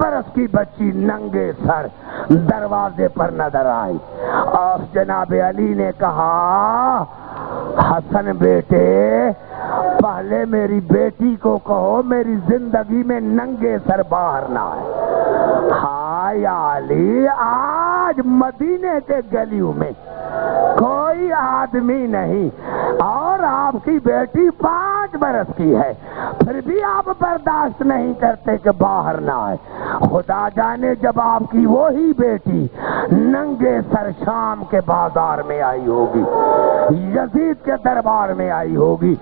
برس کی بچی ننگے سر دروازے پر نظر آئی اور جناب علی نے کہا حسن بیٹے پہلے میری بیٹی کو کہو میری زندگی میں ننگے سر باہر نہ آئے۔ ہاں یا علی، آج مدینے کے گلیوں میں کوئی آدمی نہیں اور آپ کی بیٹی 5 برس کی ہے، پھر بھی آپ برداشت نہیں کرتے کہ باہر نہ آئے۔ خدا جانے جب آپ کی وہی بیٹی ننگے سر شام کے بازار میں آئی ہوگی، یزید کے دربار میں آئی ہوگی،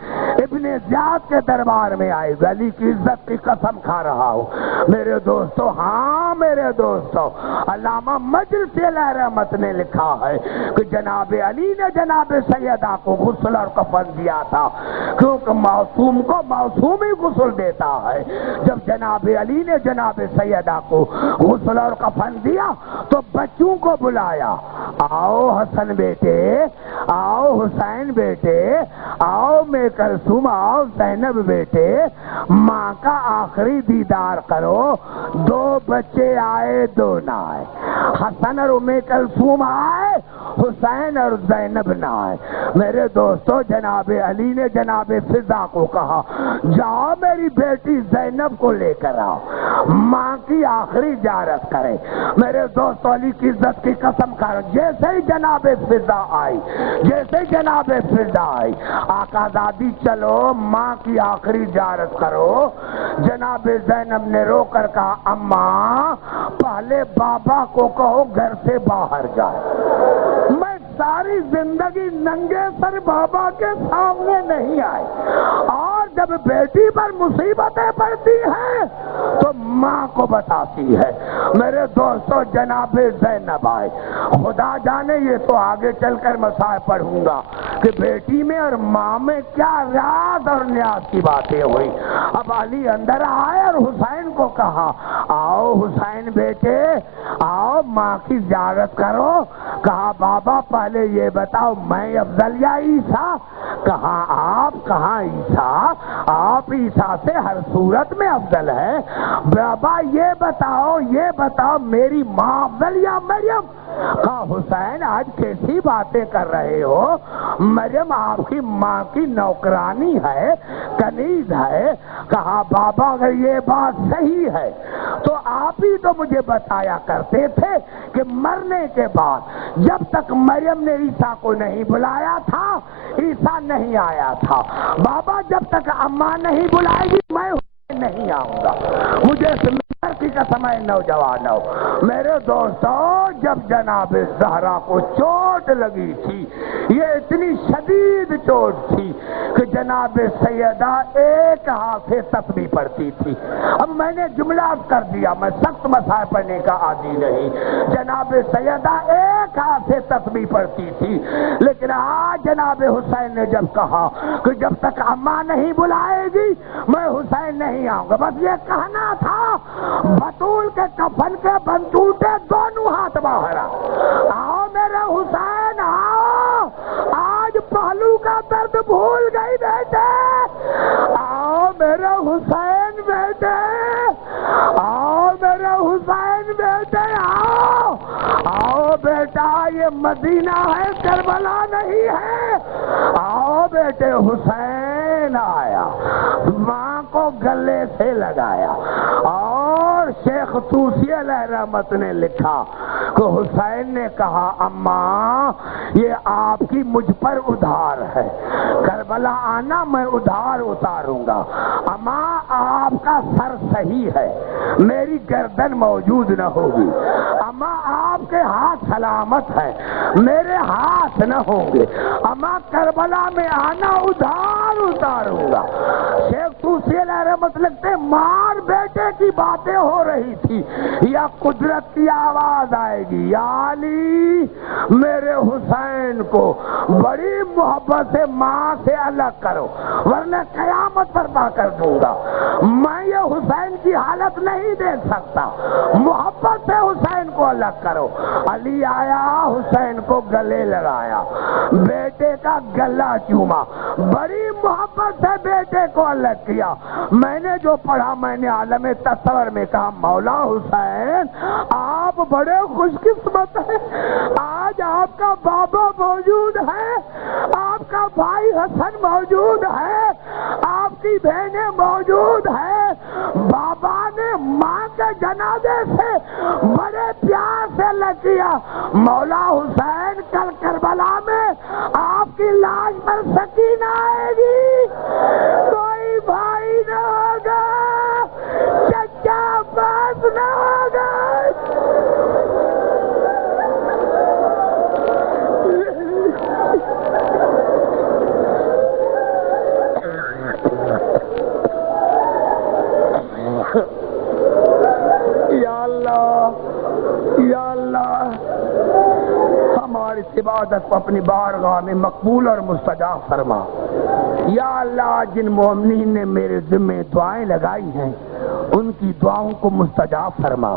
ابن زیاد کے دربار میں آئی، علی کی عزت کی قسم کھا رہا ہوں میرے دوستو، ہاں میرے دوستو، علامہ مجلسی علیہ رحمت نے لکھا ہے کہ جناب علی نے جناب سیدہ کو غسل اور کفن دیا تھا، کیونکہ معصوم کو معصوم ہی غسل دیتا ہے۔ جب جناب علی نے جناب سیدہ کو غسل اور کفن دیا تو بچوں کو بلایا، آؤ حسن بیٹے، آؤ حسین بیٹے، آؤ میں کلثوم، آؤ زینب بیٹے، ماں کا آخری دیدار کرو۔ 2 بچے آئے 2 نہ آئے، حسن اور ام کلثوم آئے، حسین اور زینب نہ آئے۔ میرے دوستو جناب علی نے جناب فضا کو کہا جاؤ میری بیٹی زینب کو لے کر آؤ، ماں کی آخری زیارت کرے۔ میرے دوستو علی کی عزت کی قسم کھا رہا ہوں، جیسے ہی جناب فضا آئی، جیسے جناب فضا آئی، آقا دادی چلو ماں کی آخری زیارت کرو۔ جناب زینب نے رو کر کہا اماں پہلے بابا کو کہو گھر سے باہر جائے، میں ساری زندگی ننگے سر بابا کے سامنے نہیں آئی، اور جب بیٹی پر مصیبتیں پڑتی ہیں تو ماں کو بتاتی ہے۔ میرے دوستو جناب زینب آئے، خدا جانے یہ تو آگے چل کر مسائل پڑھوں گا کہ بیٹی میں اور ماں میں کیا راز اور نیاز کی باتیں ہوئی۔ اب علی اندر آئے اور حسین کو کہا آؤ حسین بیٹے، آؤ ماں کی زیارت کرو۔ کہا بابا پہلے یہ بتاؤ میں افضل یا عیسیٰ؟ کہاں آپ، کہاں عیسیٰ، آپ عیسیٰ سے ہر صورت میں افضل ہے۔ بابا یہ بتاؤ میری ماں افضل یا مریم؟ کہا حسین آج کیسی باتیں کر رہے ہو، مریم آپ کی ماں کی نوکرانی ہے، کنیز ہے۔ کہا بابا اگر یہ بات صحیح ہے تو آپ ہی تو مجھے بتایا کرتے تھے کہ مرنے کے بعد جب تک مریم نے عیسیٰ کو نہیں بلایا تھا عیسیٰ نہیں آیا تھا۔ بابا جب تک اماں نہیں بلائے گی میں نہیں آؤں گا، مجھے سمجھر کی قسم ہے نوجوانوں۔ میرے دوستو جب جناب زہرا کو چوٹ لگی تھی، یہ اتنی شدید چوٹ تھی کہ جناب سیدہ ایک ہاتھ سے تسبیح پڑھتی تھی۔ اب میں نے جملہ کر دیا، میں سخت مسائل پڑھنے کا عادی نہیں۔ جناب سیدہ ایک ہاتھ سے تسبیح پڑھتی تھی، لیکن آج جناب حسین نے جب کہا کہ جب تک اماں نہیں بلائے گی میں حسین نہیں آؤں گا، بس یہ کہنا تھا، بطول کے کفن کے بنچوٹے دونوں ہاتھ باہر آؤ میرے حسین آؤ، آج پہلو کا درد بھول گئی بیٹے، آؤ میرے حسین بیٹے، آؤ میرے حسین بیٹے، آؤ آؤ بیٹا یہ مدینہ ہے کربلا نہیں ہے، آؤ بیٹے۔ حسین آیا، ماں کو گلے سے لگایا، اور شیخ طوسی علیہ رحمت نے لکھا کہ حسین نے کہا اماں یہ آپ کی مجھ پر ادھار ہے، کربلا آنا میں ادھار اتاروں گا۔ اماں آپ کا سر صحیح ہے، میری گردن موجود نہ ہوگی، اماں آپ کے ہاتھ سلامت ہے، میرے ہاتھ نہ ہوں گے، اماں کربلا میں آنا ادھار اتاروں گا۔ شیخ طوسی علیہ رحمت لکھتے ماں بیٹے کی باتیں ہو رہی تھی، یا قدرت کی آواز آئے گی یا علی میرے حسین کو بڑی محبت سے ماں سے الگ کرو ورنہ قیامت برپا کر دوں گا۔ میں یہ حسین کی حالت نہیں دیکھ سکتا، محبت سے حسین کو الگ کرو۔ علی آیا، حسین کو گلے لگایا، بیٹے کا گلا چوما، بڑی محبت سے بیٹے کو الگ کیا۔ میں نے جو پڑھا میں نے عالم تصور میں کہا مولا حسین آپ بڑے خوش قسمت ہیں، آج آپ کا بابا موجود ہے، آپ کا بھائی حسن موجود ہے، آپ کی بہنیں موجود ہیں، بابا نے ماں کے جنازے سے بڑے پیار سے لگ کیا۔ مولا حسین کل کربلا میں آپ کی لاش پر سکینہ آئے گی، کوئی بھائی نہ ہوگا، چچا عباس نہ ہوگا۔ یا اللہ یا اللہ ہماری عبادت کو اپنی بارگاہ میں مقبول اور مستجاب فرما۔ یا اللہ جن مومنین نے میرے ذمہ دعائیں لگائی ہیں ان کی دعاؤں کو مستجاب فرما،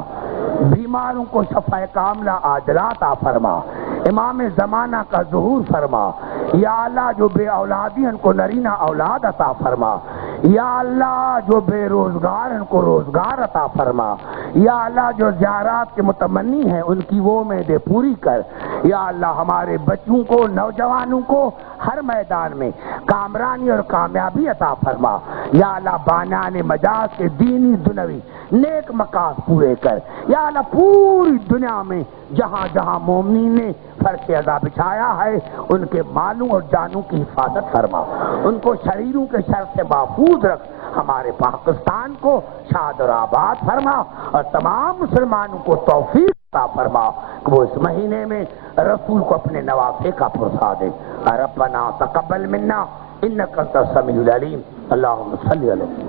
بیماروں کو شفا کاملہ عاجلہ عطا فرما، امام زمانہ کا ظہور فرما۔ یا اللہ جو بے اولادی ان کو نرینہ اولاد عطا فرما۔ یا اللہ جو بے روزگار ان کو روزگار عطا فرما۔ یا اللہ جو زیارات کے متمنی ہیں ان کی وہ امیدیں پوری کر۔ یا اللہ ہمارے بچوں کو نوجوانوں کو ہر میدان میں کامرانی اور کامیابی عطا فرما۔ یا اللہ بانیان مجاز کے دینی دنوی نیک مقاصد پورے کر۔ یا اللہ پوری دنیا میں جہاں جہاں مومنین نے فرش عزا بچھایا ہے ان کے مالوں اور جانوں کی حفاظت فرما، ان کو شریروں کے شر سے محفوظ رکھ، ہمارے پاکستان کو شاد اور آباد فرما اور تمام مسلمانوں کو توفیق عطا فرما کہ وہ اس مہینے میں رسول کو اپنے نوافے کا پرسا دے۔ ربنا تقبل منا انک انت السمیع العلیم۔ اللہم صلی علیہ